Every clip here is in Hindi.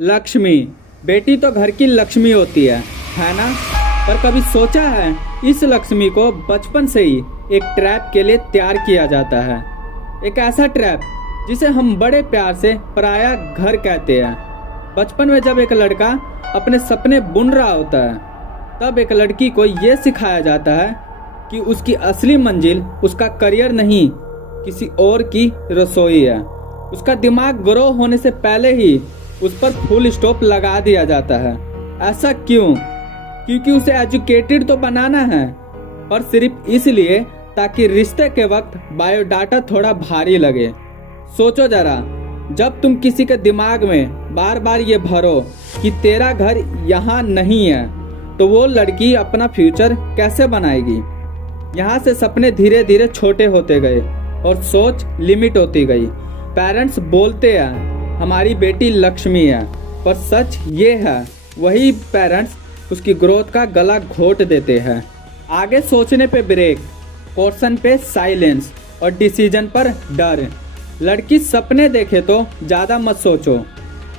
लक्ष्मी, बेटी तो घर की लक्ष्मी होती है ना। पर कभी सोचा है इस लक्ष्मी को बचपन से ही एक ट्रैप के लिए तैयार किया जाता है। एक ऐसा ट्रैप जिसे हम बड़े प्यार से पराया घर कहते हैं। बचपन में जब एक लड़का अपने सपने बुन रहा होता है तब एक लड़की को ये सिखाया जाता है कि उसकी असली मंजिल उसका करियर नहीं, किसी और की रसोई है। उसका दिमाग ग्रो होने से पहले ही उस पर फुल स्टॉप लगा दिया जाता है। ऐसा क्यों? क्योंकि उसे एजुकेटेड तो बनाना है, पर सिर्फ इसलिए ताकि रिश्ते के वक्त बायोडाटा थोड़ा भारी लगे। सोचो जरा, जब तुम किसी के दिमाग में बार बार ये भरो कि तेरा घर यहाँ नहीं है, तो वो लड़की अपना फ्यूचर कैसे बनाएगी? यहाँ से सपने धीरे धीरे छोटे होते गए और सोच लिमिट होती गई। पेरेंट्स बोलते हैं हमारी बेटी लक्ष्मी है, पर सच ये है वही पेरेंट्स उसकी ग्रोथ का गला घोट देते हैं। आगे सोचने पे ब्रेक, क्वेश्चन पे साइलेंस और डिसीजन पर डर। लड़की सपने देखे तो ज़्यादा मत सोचो।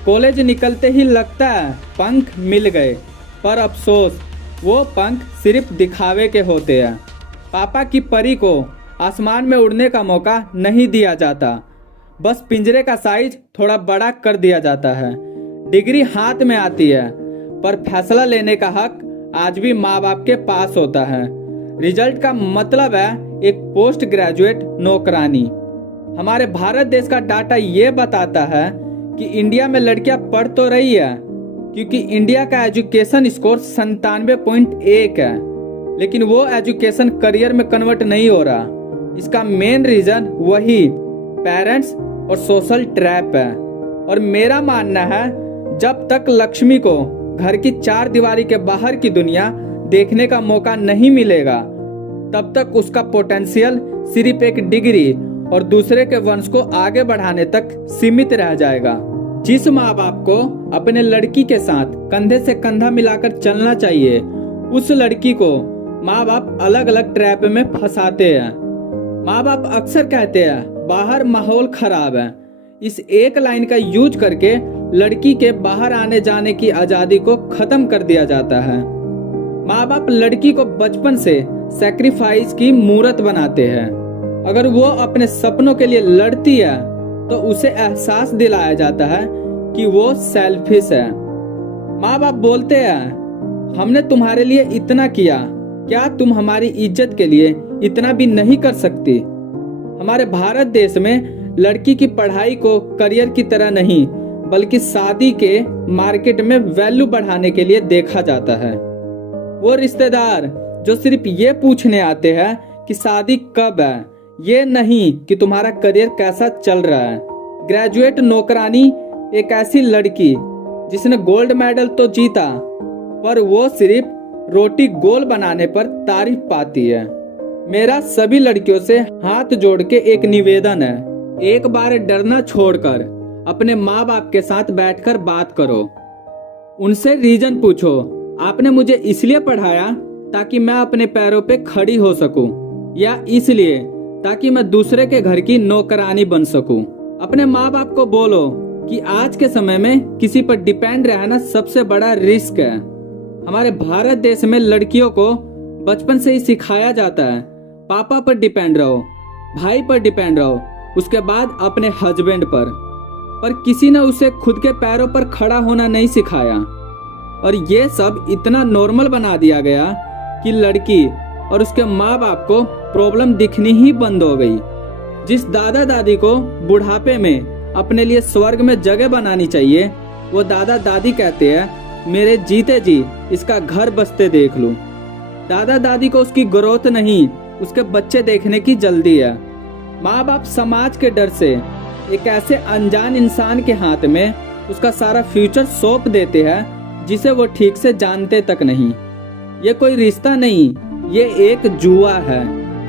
कॉलेज निकलते ही लगता है पंख मिल गए, पर अफसोस वो पंख सिर्फ दिखावे के होते हैं। पापा की परी को आसमान में उड़ने का मौका नहीं दिया जाता, बस पिंजरे का साइज थोड़ा बड़ा कर दिया जाता है। डिग्री हाथ में आती है, पर फैसला लेने का हक आज भी माँ बाप के पास होता है। रिजल्ट का मतलब है एक पोस्ट ग्रेजुएट नौकरानी। हमारे भारत देश का डाटा ये बताता है कि इंडिया में लड़कियां पढ़ तो रही है, क्योंकि इंडिया का एजुकेशन स्कोर 97.1 है, लेकिन वो एजुकेशन करियर में कन्वर्ट नहीं हो रहा। इसका मेन रीजन वही पेरेंट्स और सोशल ट्रैप है। और मेरा मानना है जब तक लक्ष्मी को घर की चार दीवारी के बाहर की दुनिया देखने का मौका नहीं मिलेगा, तब तक उसका पोटेंशियल सिर्फ एक डिग्री और दूसरे के वंश को आगे बढ़ाने तक सीमित रह जाएगा। जिस माँ बाप को अपने लड़की के साथ कंधे से कंधा मिलाकर चलना चाहिए, उस लड़की को माँ बाप अलग अलग ट्रैप में फंसाते हैं। माँ बाप अक्सर कहते हैं बाहर माहौल खराब है। इस एक लाइन का यूज करके लड़की के बाहर आने जाने की आजादी को खत्म कर दिया जाता है। माँ बाप लड़की को बचपन से सैक्रिफाइस की मूर्त बनाते हैं। अगर वो अपने सपनों के लिए लड़ती है तो उसे एहसास दिलाया जाता है कि वो सेल्फिश है। माँ बाप बोलते हैं हमने तुम्हारे लिए इतना किया, क्या तुम हमारी इज्जत के लिए इतना भी नहीं कर सकती? हमारे भारत देश में लड़की की पढ़ाई को करियर की तरह नहीं, बल्कि शादी के मार्केट में वैल्यू बढ़ाने के लिए देखा जाता है। वो रिश्तेदार जो सिर्फ ये पूछने आते हैं कि शादी कब है, ये नहीं कि तुम्हारा करियर कैसा चल रहा है। ग्रेजुएट नौकरानी एक ऐसी लड़की जिसने गोल्ड मेडल तो जीता, पर वो सिर्फ रोटी गोल बनाने पर तारीफ पाती है। मेरा सभी लड़कियों से हाथ जोड़ के एक निवेदन है, एक बार डरना छोड़कर अपने माँ बाप के साथ बैठकर बात करो। उनसे रीजन पूछो, आपने मुझे इसलिए पढ़ाया ताकि मैं अपने पैरों पे खड़ी हो सकूं, या इसलिए ताकि मैं दूसरे के घर की नौकरानी बन सकूं? अपने माँ बाप को बोलो कि आज के समय में किसी पर डिपेंड रहना सबसे बड़ा रिस्क है। हमारे भारत देश में लड़कियों को बचपन से ही सिखाया जाता है पापा पर डिपेंड रहो, भाई पर डिपेंड रहो, उसके बाद अपने हस्बैंड पर किसी ने उसे खुद के पैरों पर खड़ा होना नहीं सिखाया। और ये सब इतना नॉर्मल बना दिया गया कि लड़की और उसके माँ बाप को प्रॉब्लम दिखनी ही बंद हो गई। जिस दादा दादी को बुढ़ापे में अपने लिए स्वर्ग में जगह बनानी चाहिए, वो दादा दादी कहते हैं मेरे जीते जी इसका घर बसते देख लूं। दादा दादी को उसकी ग्रोथ नहीं, उसके बच्चे देखने की जल्दी है। माँ बाप समाज के डर से एक ऐसे अनजान इंसान के हाथ में उसका सारा फ्यूचर सौंप देते हैं जिसे वो ठीक से जानते तक नहीं। ये कोई रिश्ता नहीं, ये एक जुआ है।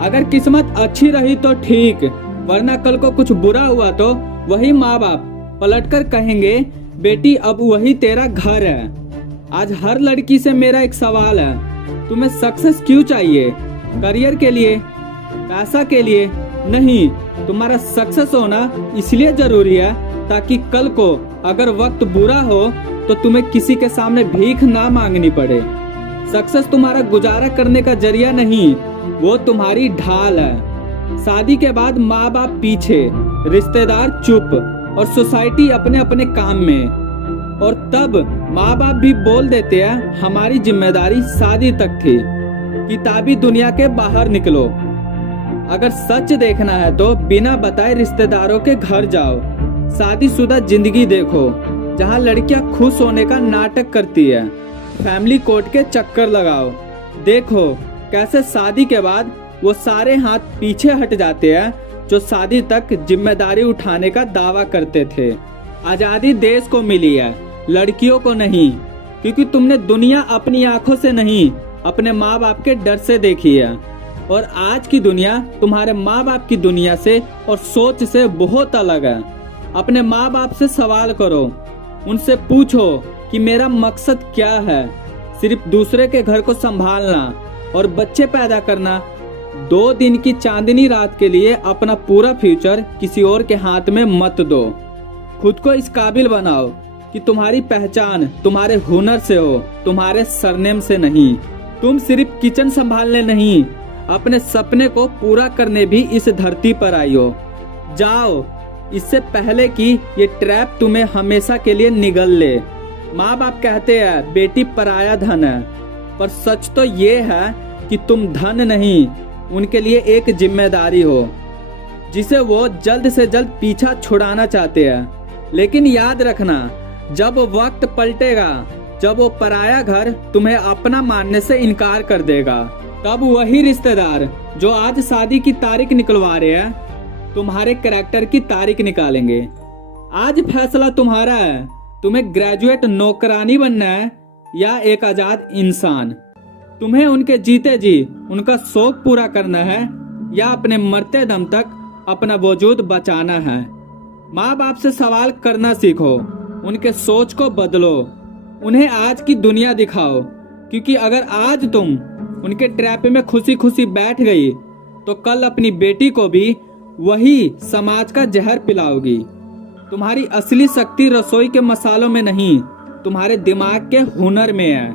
अगर किस्मत अच्छी रही तो ठीक, वरना कल को कुछ बुरा हुआ तो वही माँ बाप पलटकर कहेंगे बेटी अब वही तेरा घर है। आज हर लड़की से मेरा एक सवाल है, तुम्हें सक्सेस क्यों चाहिए? करियर के लिए, पैसा के लिए नहीं, तुम्हारा सक्सेस होना इसलिए जरूरी है ताकि कल को अगर वक्त बुरा हो तो तुम्हें किसी के सामने भीख ना मांगनी पड़े। सक्सेस तुम्हारा गुजारा करने का जरिया नहीं, वो तुम्हारी ढाल है। शादी के बाद माँ बाप पीछे, रिश्तेदार चुप और सोसाइटी अपने अपने काम में। और तब माँ बाप भी बोल देते हैं हमारी जिम्मेदारी शादी तक थी, किताबी दुनिया के बाहर निकलो। अगर सच देखना है तो बिना बताए रिश्तेदारों के घर जाओ, शादीशुदा जिंदगी देखो जहाँ लड़कियां खुश होने का नाटक करती है। फैमिली कोर्ट के चक्कर लगाओ, देखो कैसे शादी के बाद वो सारे हाथ पीछे हट जाते हैं जो शादी तक जिम्मेदारी उठाने का दावा करते थे। आजादी देश को मिली है, लड़कियों को नहीं, क्योंकि तुमने दुनिया अपनी आंखों से नहीं अपने माँ बाप के डर से देखी है। और आज की दुनिया तुम्हारे माँ बाप की दुनिया से और सोच से बहुत अलग है। अपने माँ बाप से सवाल करो, उनसे पूछो कि मेरा मकसद क्या है। सिर्फ दूसरे के घर को संभालना और बच्चे पैदा करना, 2 दिन की चांदनी रात के लिए अपना पूरा फ्यूचर किसी और के हाथ में मत दो। खुद को इस काबिल बनाओ कि तुम्हारी पहचान तुम्हारे हुनर से हो, तुम्हारे सरनेम से नहीं। तुम सिर्फ किचन संभालने नहीं, अपने सपने को पूरा करने भी इस धरती पर आई हो। जाओ, इससे पहले कि ये ट्रैप तुम्हें हमेशा के लिए निगल ले। माँ बाप कहते हैं बेटी पराया धन है, पर सच तो ये है कि तुम धन नहीं, उनके लिए एक जिम्मेदारी हो जिसे वो जल्द से जल्द पीछा छुड़ाना चाहते हैं। लेकिन याद रखना, जब वक्त पलटेगा, जब वो पराया घर तुम्हें अपना मानने से इनकार कर देगा, तब वही रिश्तेदार जो आज शादी की तारीख निकलवा रहे हैं तुम्हारे कैरेक्टर की तारीख निकालेंगे। आज फैसला तुम्हारा है, तुम्हें ग्रेजुएट नौकरानी बनना है या एक आजाद इंसान। तुम्हें उनके जीते जी उनका शौक पूरा करना है या अपने मरते दम तक अपना वजूद बचाना है। माँ बाप से सवाल करना सीखो, उनके सोच को बदलो, उन्हें आज की दुनिया दिखाओ, क्योंकि अगर आज तुम उनके ट्रैप में खुशी खुशी बैठ गई तो कल अपनी बेटी को भी वही समाज का जहर पिलाओगी। तुम्हारी असली शक्ति रसोई के मसालों में नहीं, तुम्हारे दिमाग के हुनर में है।